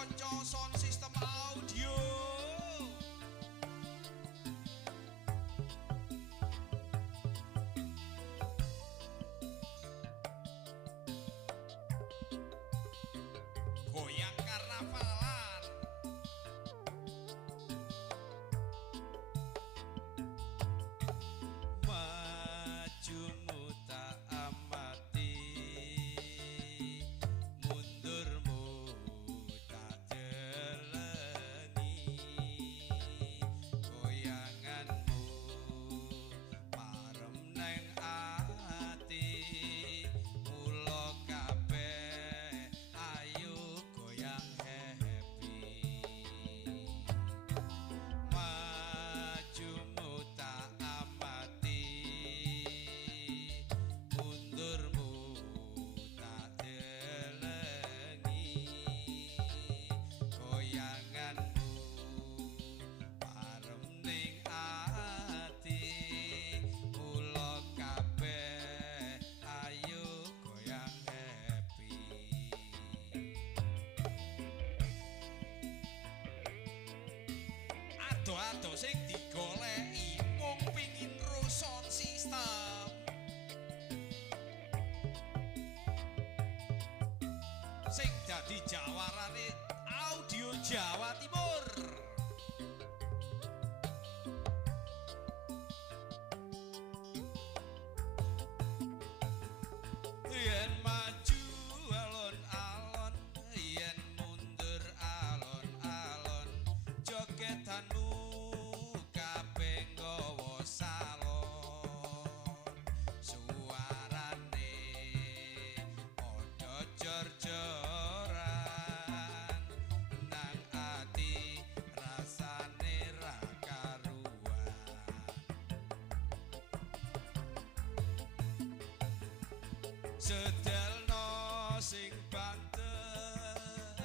kanca sound system audio. Goyang karnavalan. Majumu tak amati, mundurmu tak delengi. Goyanganmu parem neng ati, mula kabeh ayo goyang happy. Majumu tak amati, mundurmu tak delengi. Goyanganmu parem ning ati, mula kabeh ayo goyang happy. Ado-ado sing digoleki mung pingin ro sound system. Sing dadi jawarane audio Jawa Timur. Yen maju alon-alon, yen mundur alon-alon, jogetanmu kabeh nggawa salon. Suarane padha jor-joran, nang ati rasane ra karuan. Sedelno sing banter,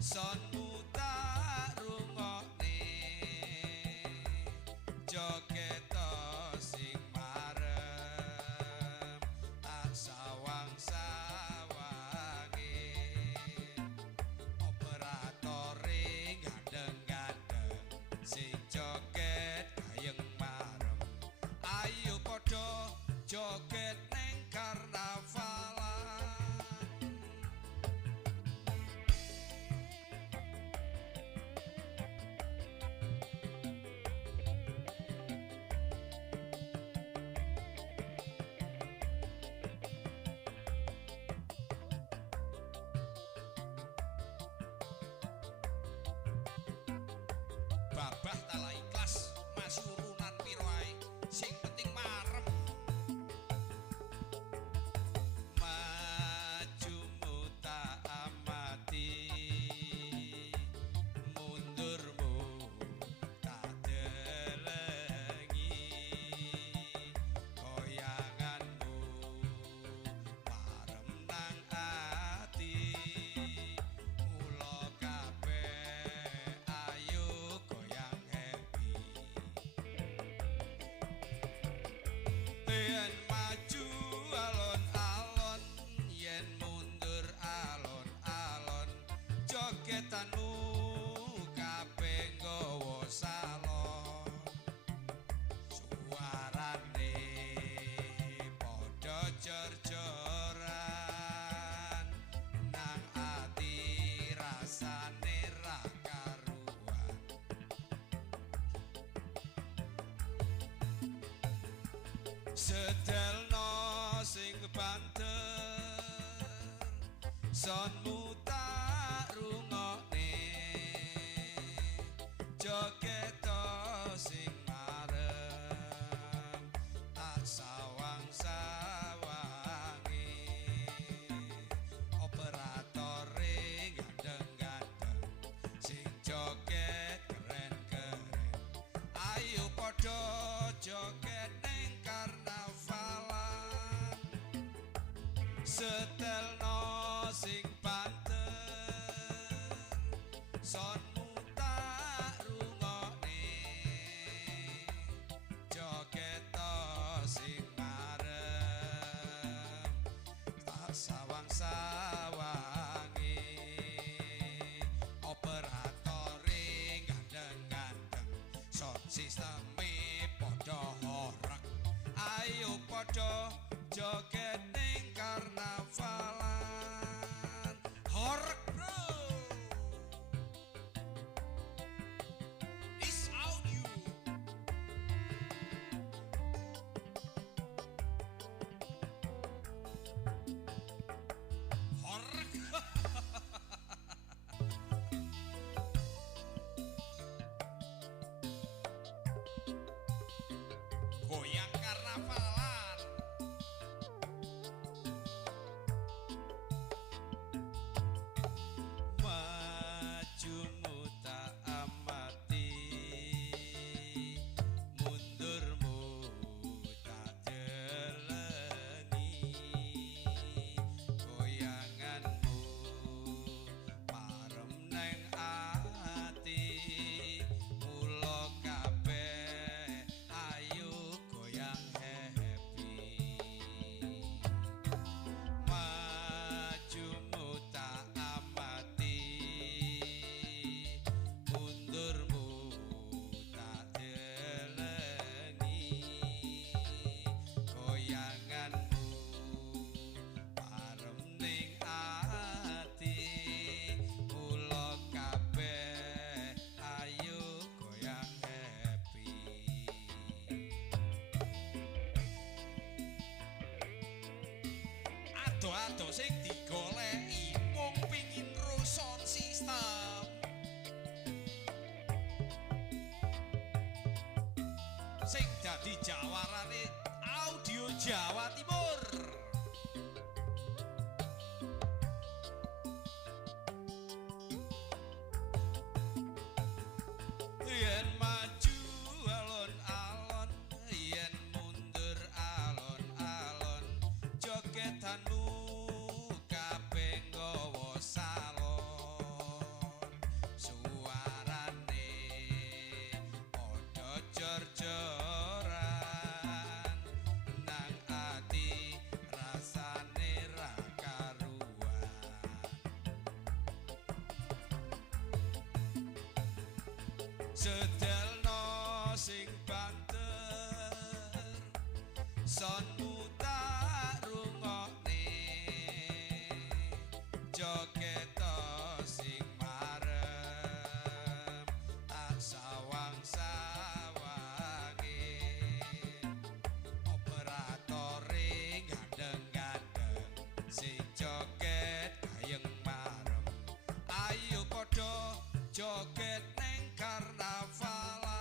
sonmu tak rungokne, joget sing marem tak sawang-sawange. Operatore gandeng-gandeng, sing joget gayeng marem. Ayo padha joget neng karnavalan. Babah tala ikhlas, masih urunan piro ae, sing penting marem. Majumu tak amati, mundurmu tak delengi. Goyanganmu parem nang ati, mula kabeh ayo goyang happy. Yen maju alon-alon, yen mundur alon-alon, jogetanmu kabeh nggawa salon. Suarane padha jor-joran, nang ati rasane ra karuan. Sedelno sing banter, sonmu tak rungokne, joget sing marem tak sawang-sawange. Operatore gandeng-gandeng, sing joget keren-keren. Ayo padha joget neng karnavalan. Setelno sing banter, sonmu tak rungokne, joget sing marem tak sawang-sawange. padha joget ning karnavalan. Horeg bro. This audio. Horeg. Goyang karnavalan. Majumu tak amati, mundurmu tak deleni. Goyanganmu parem neng ati, mula kabeh ayo goyang happy. Majumu tak amati, mundurmu tak deleni. Goyanganmu parem ning ati, mula kabeh ayo goyang happy. Ado-ado sing digoleki mung pingin ruson sistem. Sing dadi jawarane audio Jawa Timur. Yen maju alon-alon, yen mundur alon-alon, jogetanmu kabeh nggawa salon. Suarane padha jor-joran, nang ati rasane ra karuan. Sedelno sing banter, sonmu tak rungokne, joget sing marem tak sawang-sawange. Operatore gandeng-gandeng, sing joget kayeng marem. Ayo padha joget neng karnavalan.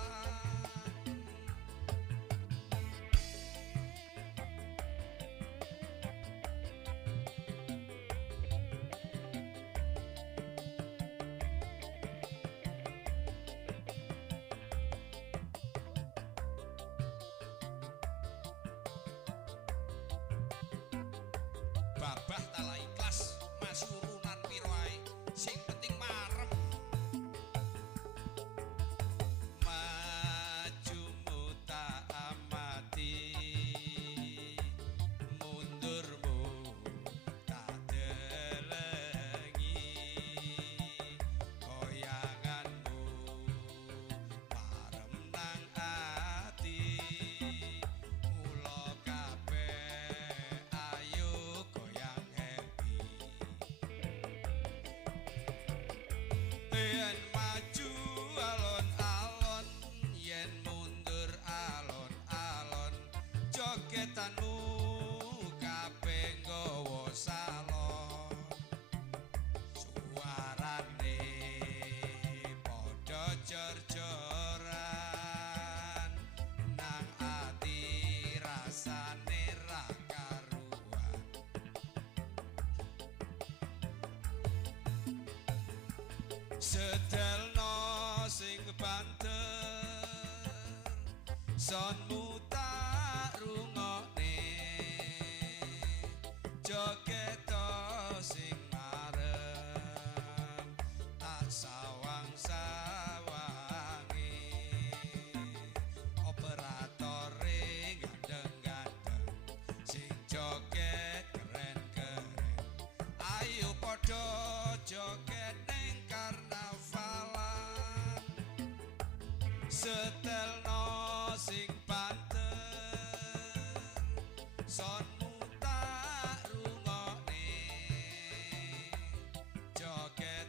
Babah tala ikhlas, mas urunan piro ae, sing penting marem. Majumu tak amati, mundurmu tak delengi. Goyanganmu parem nang ati, mula kabeh ayo goyang happy. Yen maju alon-alon, yen mundur alon-alon, jogetanmu kabeh nggawa salon. Suarane padha jor-joran, nang ati rasane ra karuan. Sedelno sing banter, sonmu tak rungokne, joget sing marem tak sawang-sawange. Operatore gandeng-gandeng, sing joget keren-keren. Ayo padha joget ning karnavalan. Setelno sing banter, sonmu tak rungokne joget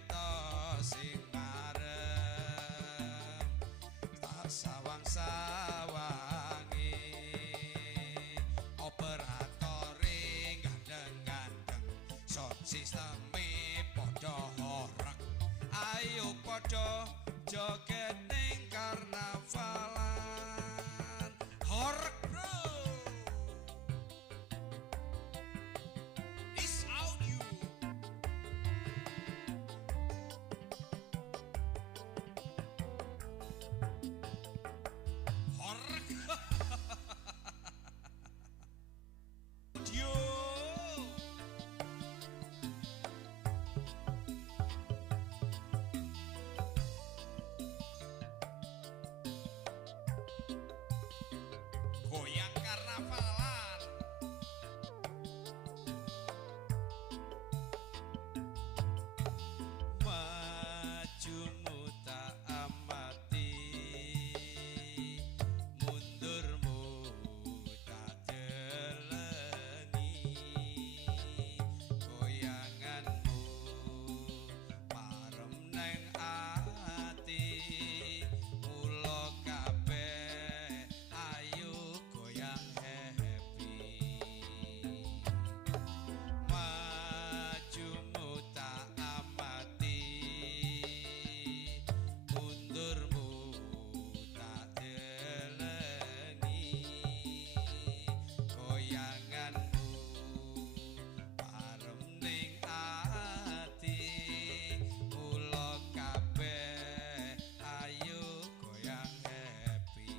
sing marem tak sawang-sawangi operatore gandeng-gandeng sound sisteme padha horeg ayo padha joget ning karnavalan horeg bro this audio horeg audio goyang karnavalan majumu tak amati mundurmu tak delengi goyanganmu parem neng ati mula kabeh ayo goyang happy majumu tak amati mundurmu tak delengi goyanganmu parem ning ati mula kabeh ayo goyang happy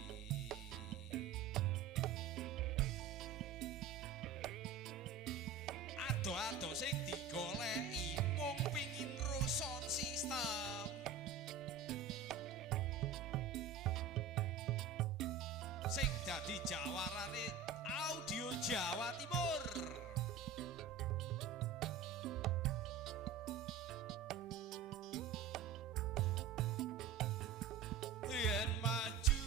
ado-ado sing digoleki mung pingin ro sound system sing dadi jawarane audio Jawa Timur yen maju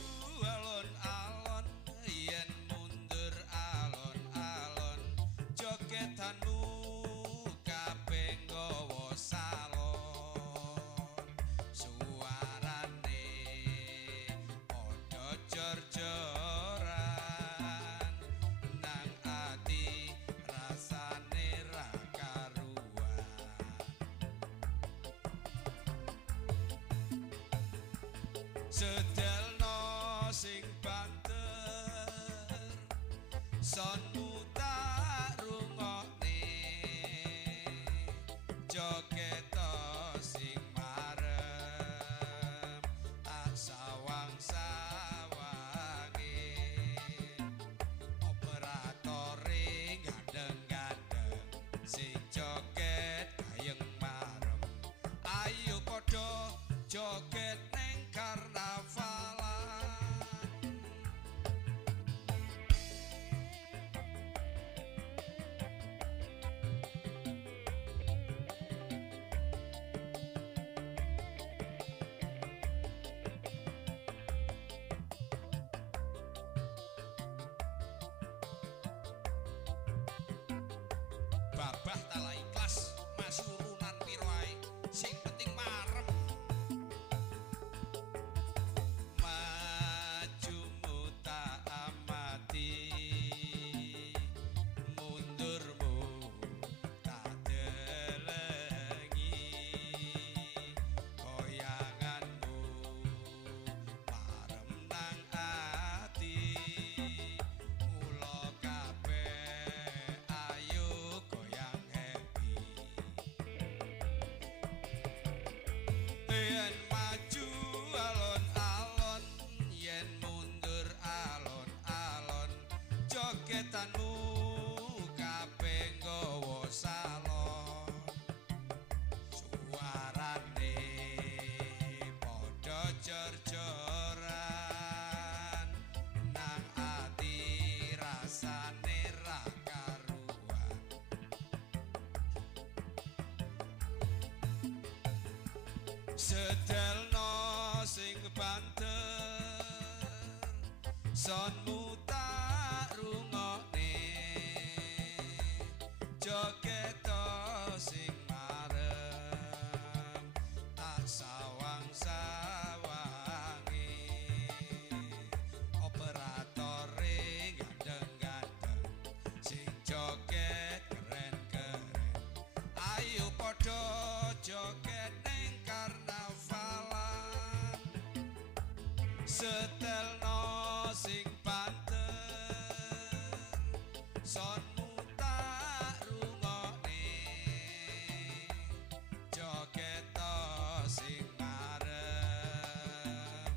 alon-alon yen mundur alon-alon jogetanmu kabeh nggawa salon suarane padha jor-joran nang ati rasane ra karuan sedelno sing banter sonmu tak rungokne joget sing marem tak sawang-sawange operatore gandeng-gandeng sing joget kayeng marem ayo padha joget neng karnavalan babah tala ikhlas masih urunan piro ae sing penting marem majumu tak amati mundurmu tak delengi goyanganmu parem nang ati mula kabeh ayo goyang happy yen maju alon-alon yen mundur alon-alon jogetanmu kabeh nggawa salon suarane padha jor-joran nang ati rasane ra karuan sedelno sing banter sonmu tak rungokne joget keren-keren. Ayo padha joget ning karnavalan. Setelno sing banter, sonmu tak rungokne. Joget sing marem,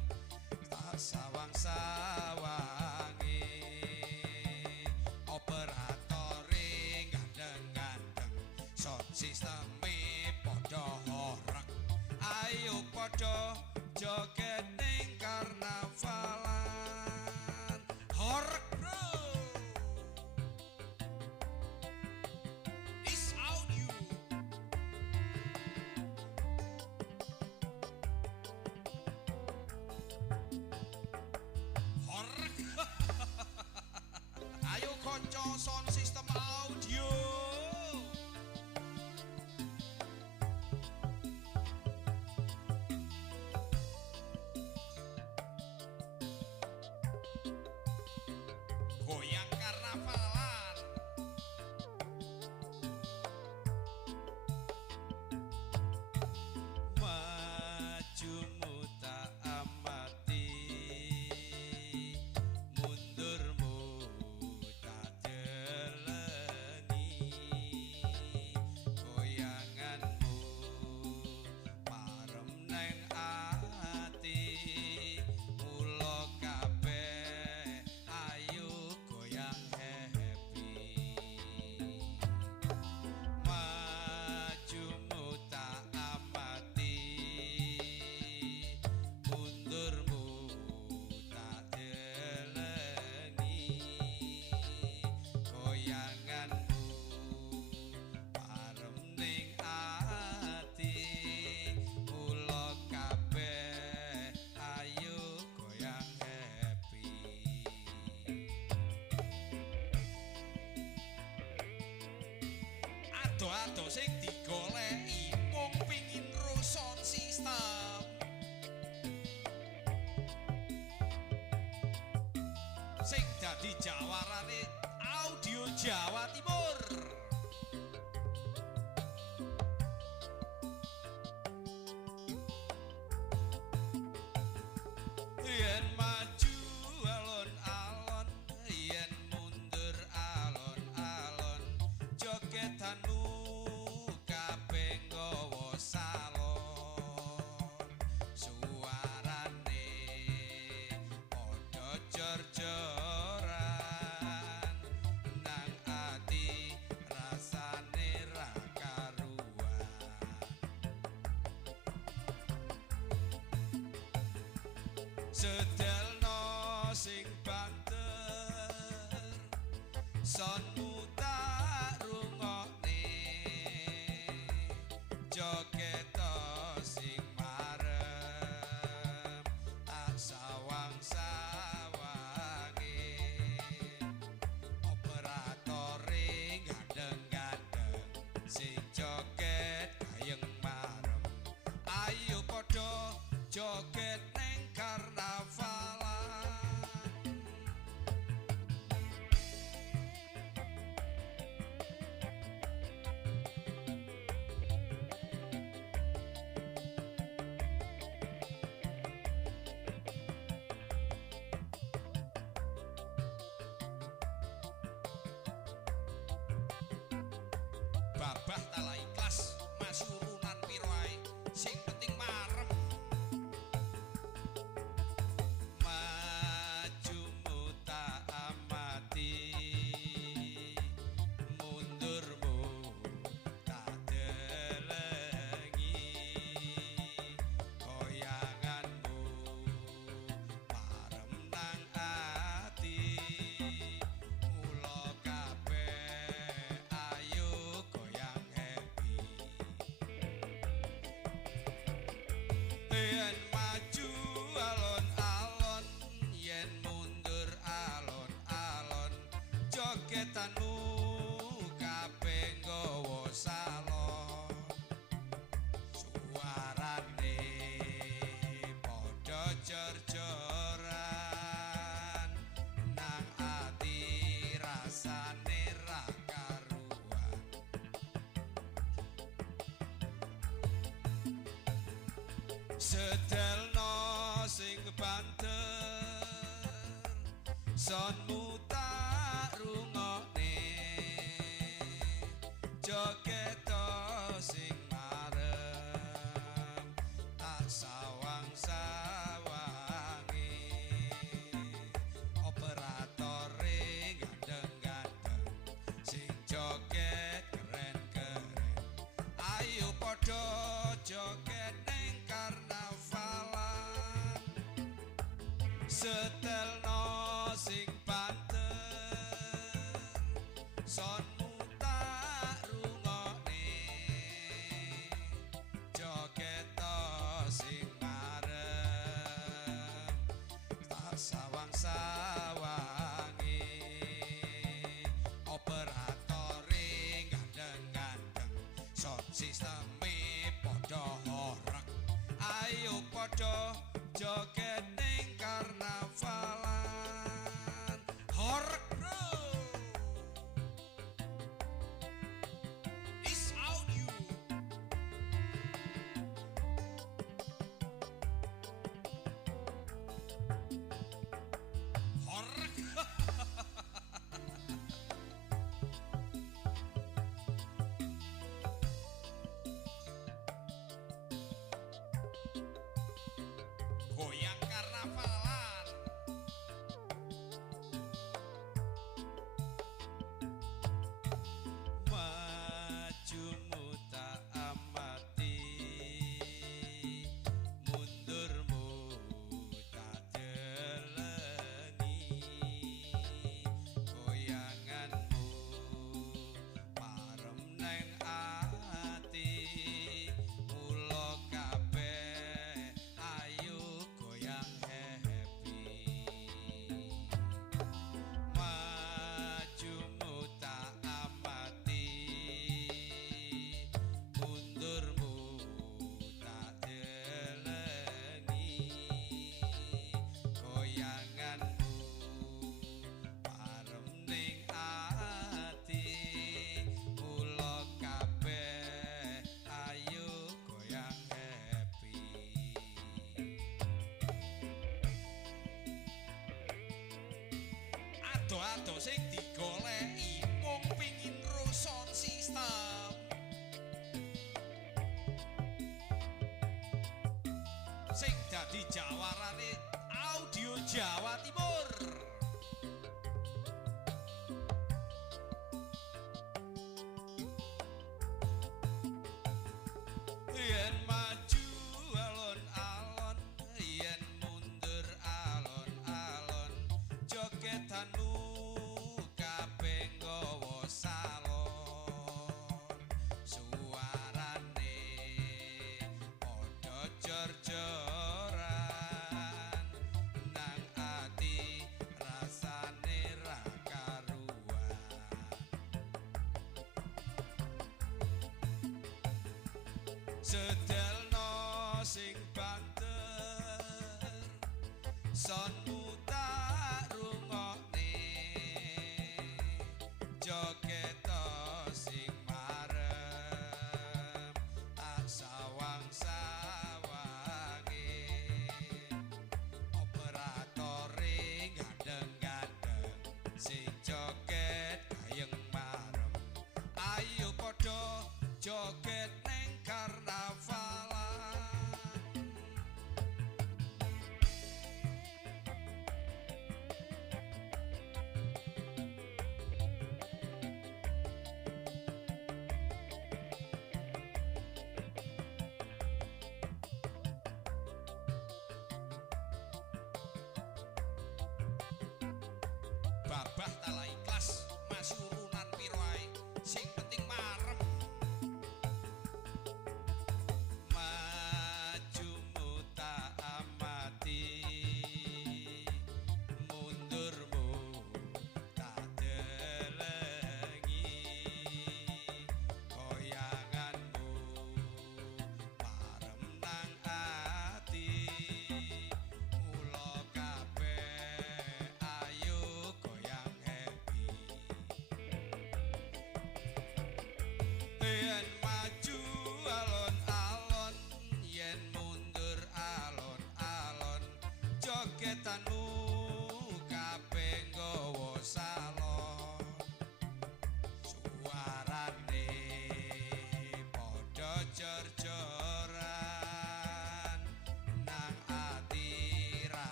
tak sawang-sawangi. Operatore gandeng-gandeng, sound sisteme padha horeg. Ayo padha joget ning karnavalan. Horeg bro. This audio. Horeg. Ayo konco sound system audio. Goyang karnavalan. Majumu tak amati, mundurmu tak delengi. Goyanganmu marem neng ati, mula kabeh ayo goyang happy. Majumu tak amati, mundurmu tak delengi. Goyanganmu marem ning ati, mula kabeh ayo goyang happy. Ado-ado sing digoleki mung pingin ro sound system. Sing dadi jawarane audio Jawa Timur. Yen maju alon-alon, yen mundur alon-alon, jogetanmu kabeh nggawa salon. Suarane padha jor-joran, nang ati rasane ra karuan. Sedelno sing banter, sonmu tak rungokne. Joget sing marem, tak sawang-sawangi. Operatore gandeng-gandeng, sing joget gayeng marem. Ayo padha joget ning karnavalan. Babah tala ikhlas, mas urunan piro ae, sing penting marem. Majumu tak amati, mundurmu tak delengi. Goyanganmu marem nang ati, mula kabeh ayo goyang happy. Yen maju alon-alon, yen mundur alon-alon, jogetanmu kabeh nggawa salon. Suarane padha jor-joran, nang ati rasane ra Sedelno sing banter sonmu tak rungokne joget sing marem tak sawang-sawangi operatore gandeng-gandeng sing joget keren-keren ayo padha joget ning karnavalan setelno sing banter sonmu tak rungokne joget sing marem tak sawang-sawangi operatore gandeng-gandeng sound sisteme padha horeg ayo padha joget ning karnavalan horeg bro is audio horeg goyang karnavalan majumu tak amati mundurmu tak delengi goyanganmu marem neng ati mula kabeh ayo goyang happy majumu tak amati mundurmu tak delengi goyanganmu marem ning ati mula kabeh ayo goyang happy ado-ado sing digoleki mung pingin ro sound system sing dadi jawarane audio Jawa Timur yen maju alon-alon yen mundur alon-alon jogetanmu kabeh nggawa salon suarane padha jor-joran nang ati rasane ra karuan sedelno sing banter sonmu tak rungokne joget sing marem tak sawang-sawangi operatore gandeng-gandeng sing joget kayeng marem ayo padha joget ning karnavalan babah tala ikhlas masih urunan piro ae sing penting marem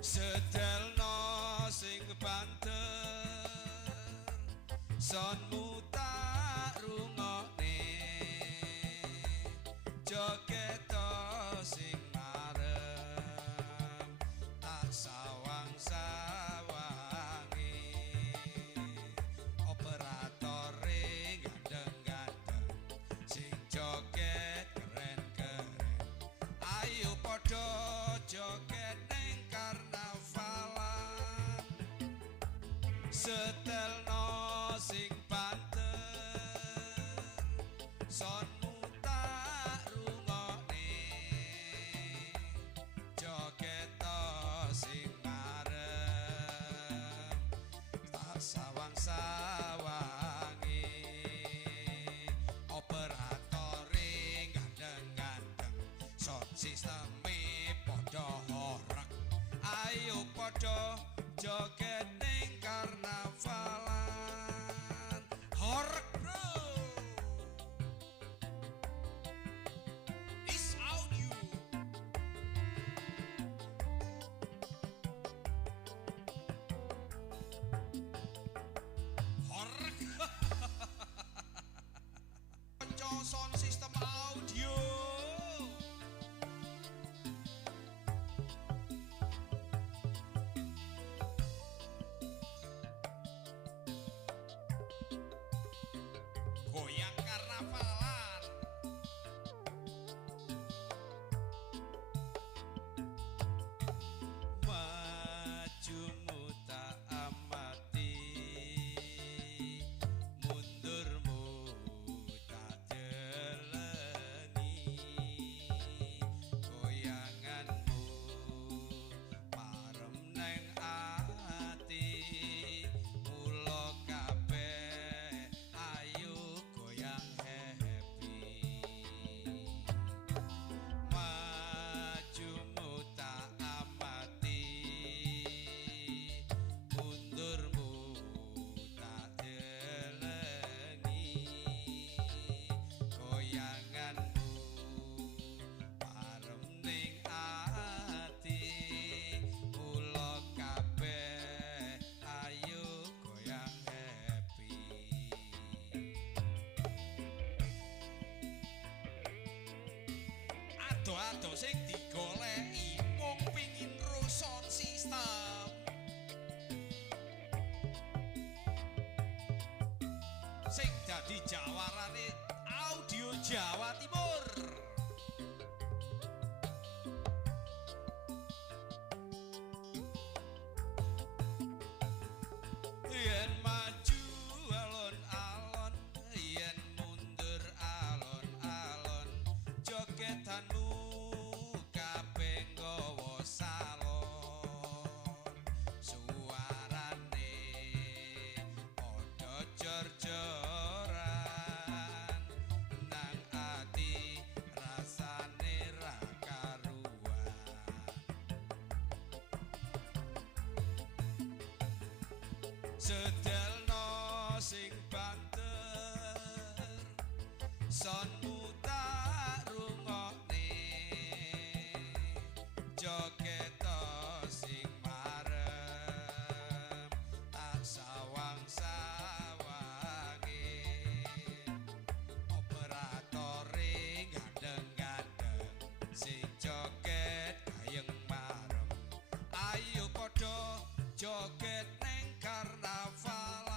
Sedelno sing banter sonmu tak rungokne joget sing marem tak sawang-sawangi operatore gandeng-gandeng sing joget keren-keren ayo padha joget ning karnavalan setelno sing banter sonmu tak rungokne joget sing marem tak sawang-sawangi operatore gandeng-gandeng sound sisteme padha horeg ayo padha joget ning karnavalan horeg bro is audio horeg konco sound system audio goyang karnavalan majumu tak amati mundurmu tak delengi goyanganmu parem neng ati mula kabeh ayo goyang happy majumu tak amati mundurmu tak delengi goyanganmu parem ning ati mula kabeh ayo goyang happy ado-ado sing digoleki mung pingin ro sound system sing dadi jawarane audio Jawa Timur yen maju alon-alon yen mundur alon-alon jogetanmu kabeh nggawa salon suarane padha jor-joran nang ati rasane ra karuan sedelno sing banter sonmu tak rungokne joget sing marem tak sawang-sawangi operatore gandeng-gandeng sing joget gayeng marem ayo padha joget ning karnavalan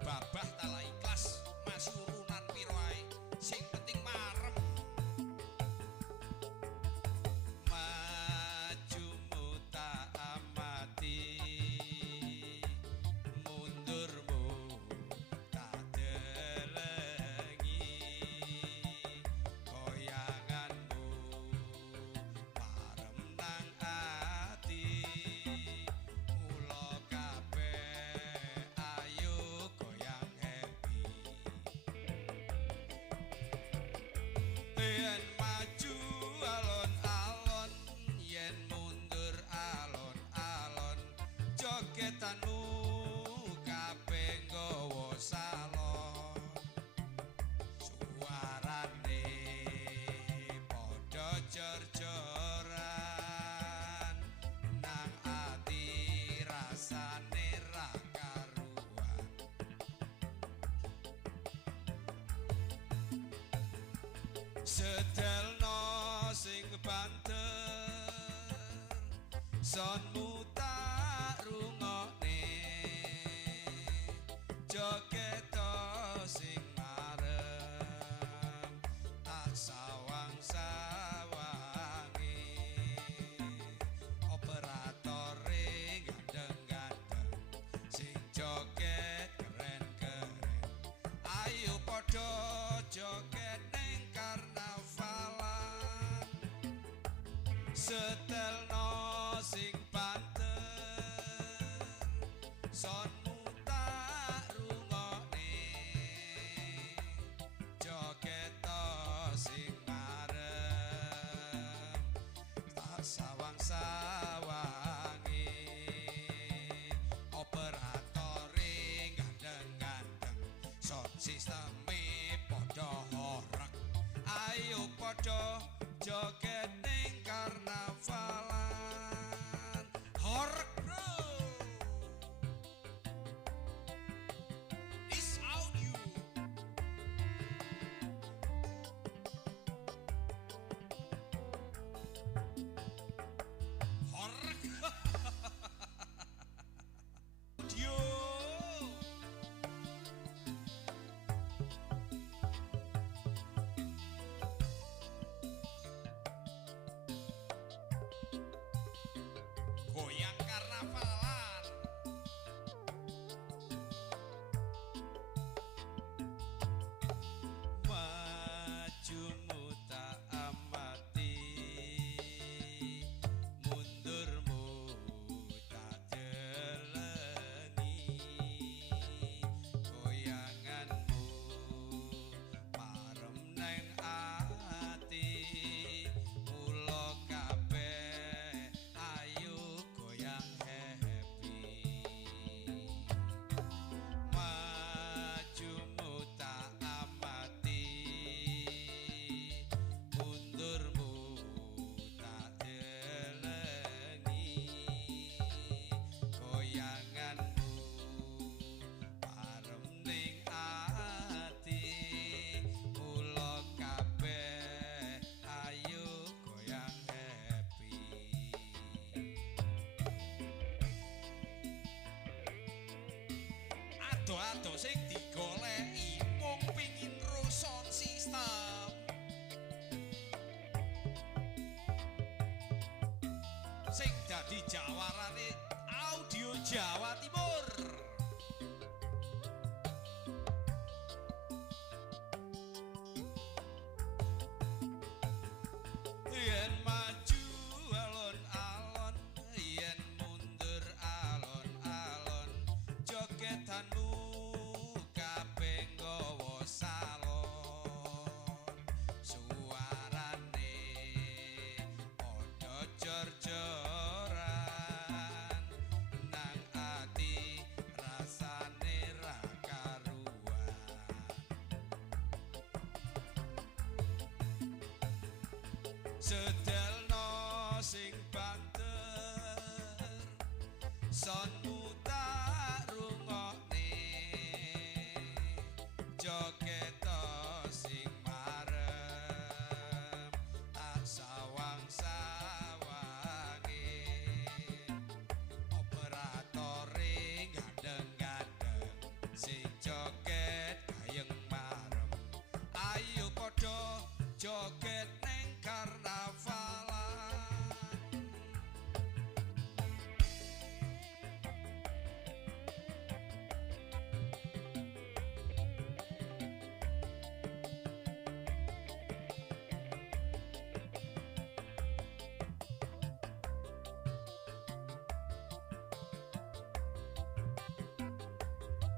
babah tala ikhlas masih urunan piro ae sing penting marem Sedelno sing banter sonmu tak rungokne joget sing marem tak sawang-sawangi operatore gandeng-gandeng sing joget keren-keren ayo padha joget ning karnavalan setelno sing banter sonmu tak rungokne joget sing marem tak sawang-sawangi operatore gandeng-gandeng sound sisteme padha horeg ayo padha joget ning karnavalan horeg bro is audio horeg audio goyang karnavalan majumu tak amati mundurmu tak delengi goyanganmu marem neng ati mula kabeh ayo goyang happy majumu tak amati mundurmu tak delengi goyanganmu parem ning ati mula kabeh ayo goyang happy ado-ado sing digoleki mung pingin ro sound system sing dadi jawarane audio Jawa Timur yen maju alon-alon yen mundur alon-alon jogetanmu kabeh nggawa salon suarane padha jor-joran nang ati rasane ra karuan sedelno sing banter sonmu tak rungokne joget sing marem tak sawang-sawangi operatore gandeng-gandeng sing joget gayeng marem ayo padha joget ning karnavalan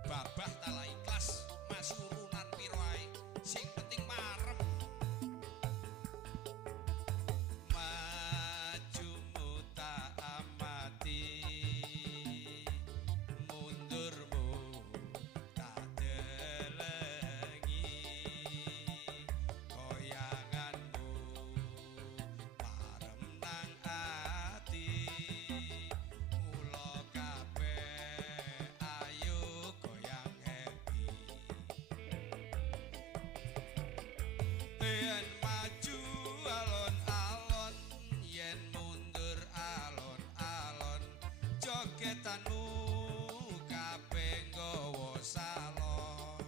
babah tala ikhlas masih urunan piro ae sing penting marem majumu tak amati mundurmu tak delengi goyanganmu parem nang ati mula kabeh ayo goyang happy jogetanmu kabeh nggawa salon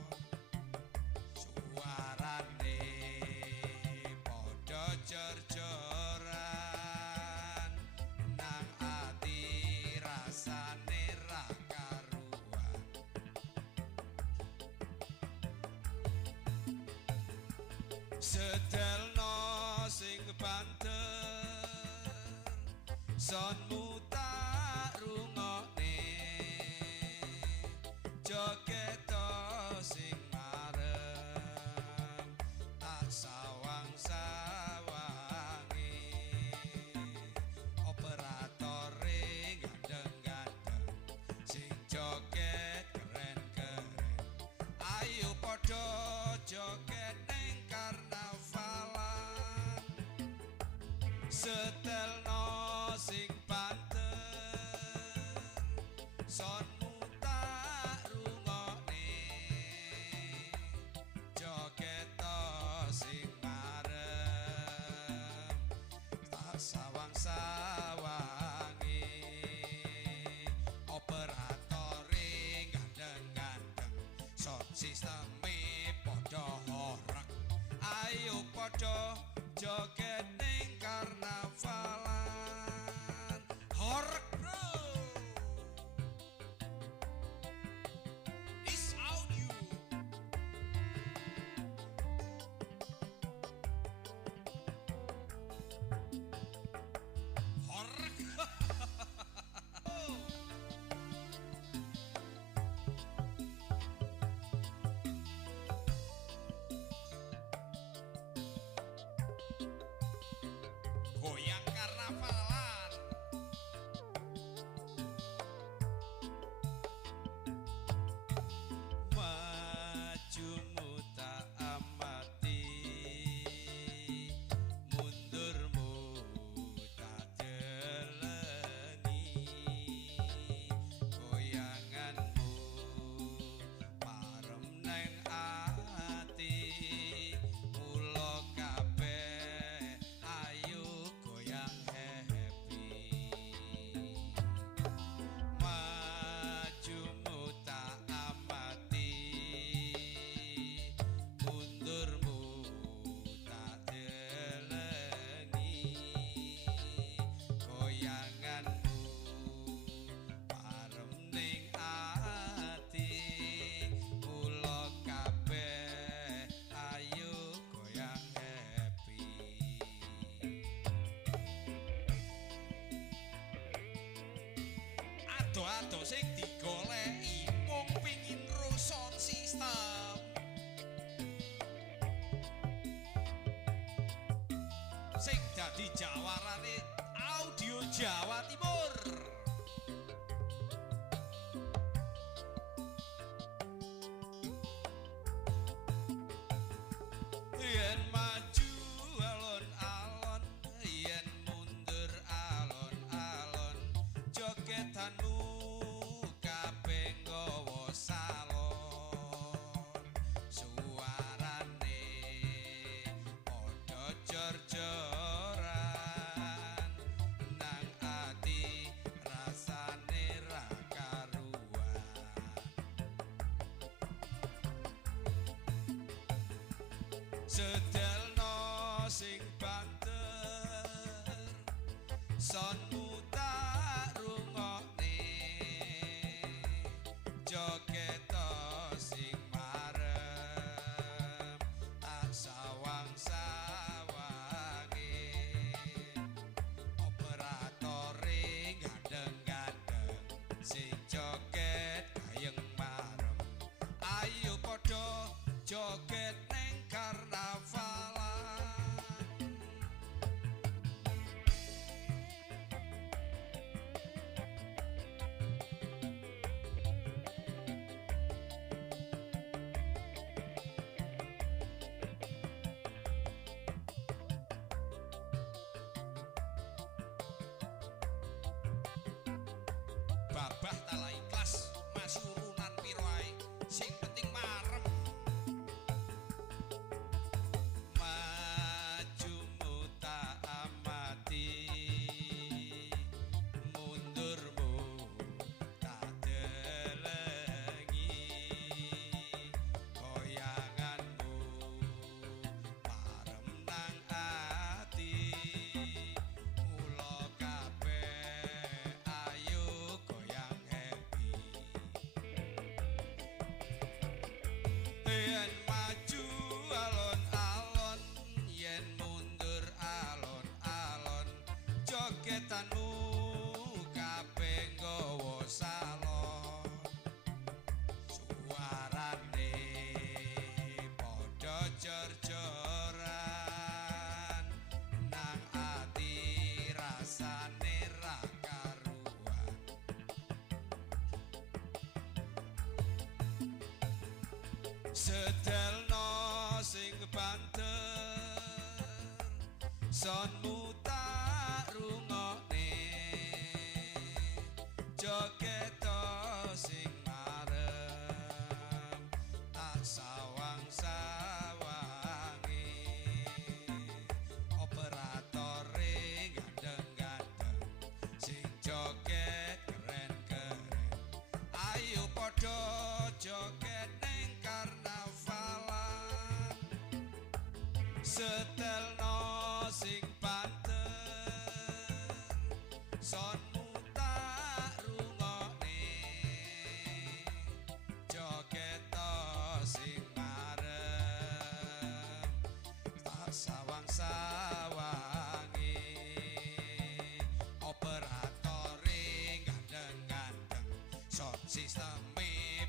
suarane padha jor-joran nang ati rasane ra karuan sedelno sing banter sonmu tak rungokne joget sing marem tak sawang-sawange operatore gandeng-gandeng sing joget keren-keren ayo padha joget ning karnavalan setelno sing banter sonmu tak rungokne joget sing marem tak sawang-sawange operatore gandeng-gandeng sound sisteme padha horeg ayo padha joget ning karnavalan horeg bro is audio horeg goyang karnavalan majumu tak amati mundurmu tak delengi goyanganmu marem neng ati mula kabeh ayo goyang happy majumu tak amati mundurmu tak delengi goyanganmu parem ning ati kula kabeh ayo goyang happy ado-ado sing digoleki mung pengin ro sound system sing dadi jawarane audio Jawa Timur yen maju alon-alon yen mundur alon-alon jogetanmu kabeh nggawa salon suarane padha jor-joran nang ati rasane ra karuan sedelno sing banter sonmu tak rungokne joget sing marem tak sawang-sawange operatore gandeng-gandeng sing joget kayeng marem ayo padha joget ning karnavalan babah tala ikhlas masih urunan piro ae sing penting marem majumu tak amati mundurmu jor-joran nang ati rasane ra karuan sedelno sing banter sonmu tak rungokne joget sing marem tak sawang-sawangi operatore gandeng-gandeng sing joget keren-keren ayo padha joget ning karnavalan setelno sing banter sonmu tak rungokne joget sing marem tak sawang-sawangi operatore gandeng-gandeng sound sisteme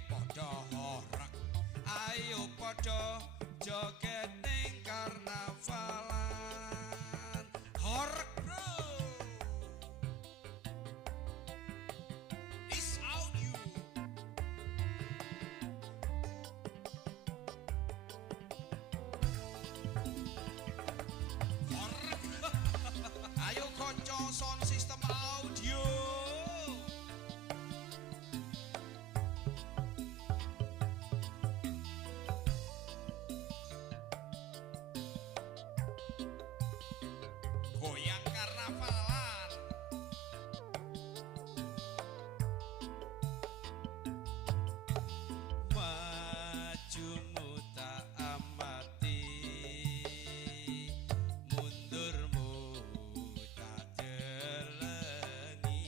padha horeg ayo padha joget ning karnavalan horeg bro this audio horeg ayo konco sound system audio goyang karnavalan majumu tak amati mundurmu tak delengi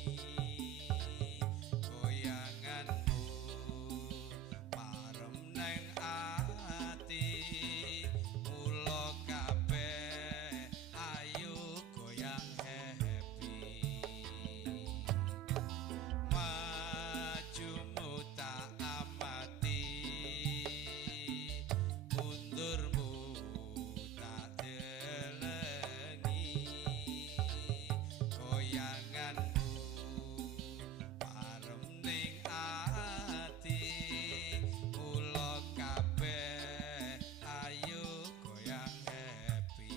goyanganmu parem neng ati mula kabeh ayo goyang happy majumu tak amati mundurmu tak delengi goyanganmu parem ning ati mula kabeh ayo goyang happy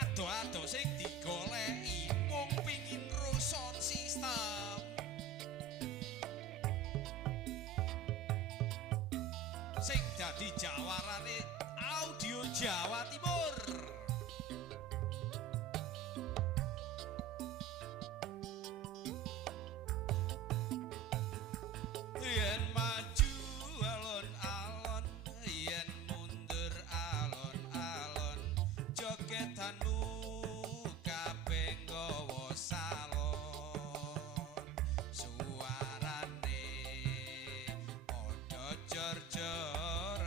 ado-ado sing digoleki mung pingin ro sound system sing dadi jawarane audio Jawa Timur yen maju alon-alon yen mundur alon-alon jogetanmu kabeh nggawa salon suarane padha jor-joran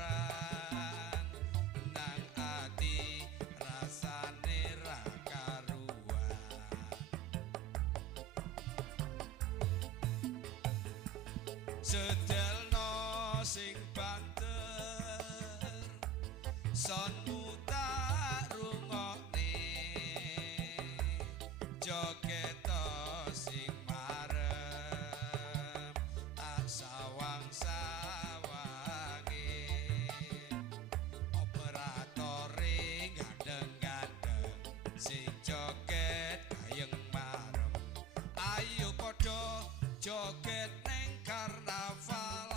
nang ati rasane ra karuan sedelno sing banter sonmu tak rungokne joget sing marem tak sawang-sawangi operatore gandeng-gandeng sing joget kayeng marem ayo padha joget ning karnavalan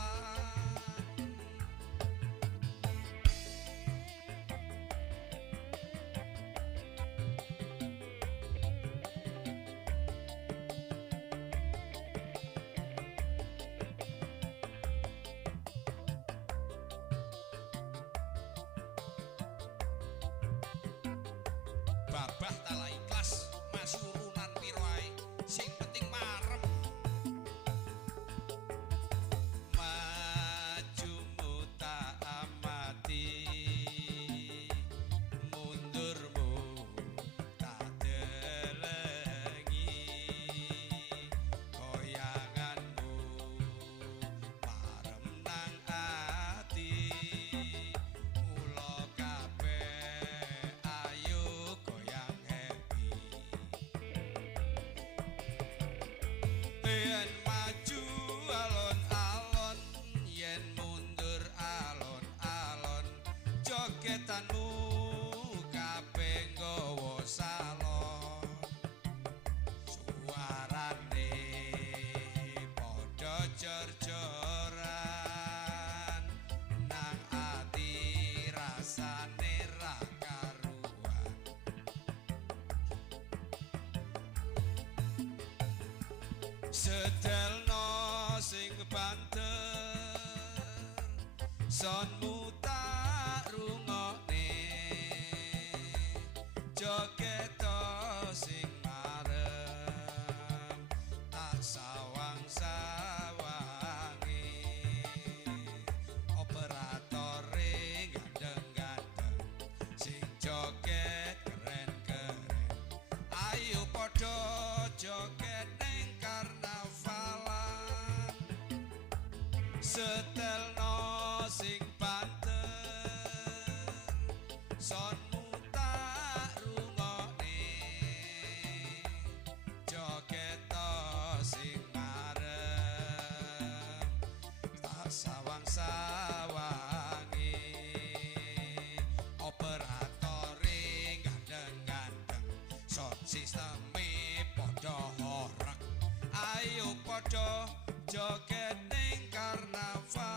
babah tala ikhlas masih urunan piro ae sing penting marem majumu tak amati mundurmu tak delengi goyanganmu rasane ra karuan sedelno sing banter sonmu tak rungokne joget sing marem tak sawang-sawangi operatore gandeng-gandeng sing joget keren-keren ayo padha joget ning karnavalan setelno sing banter sonmu tak rungokne joget sing marem tak sawang-sawangi operatore gandeng-gandeng sound sisteme padha horeg ayo padha joget ning karnaval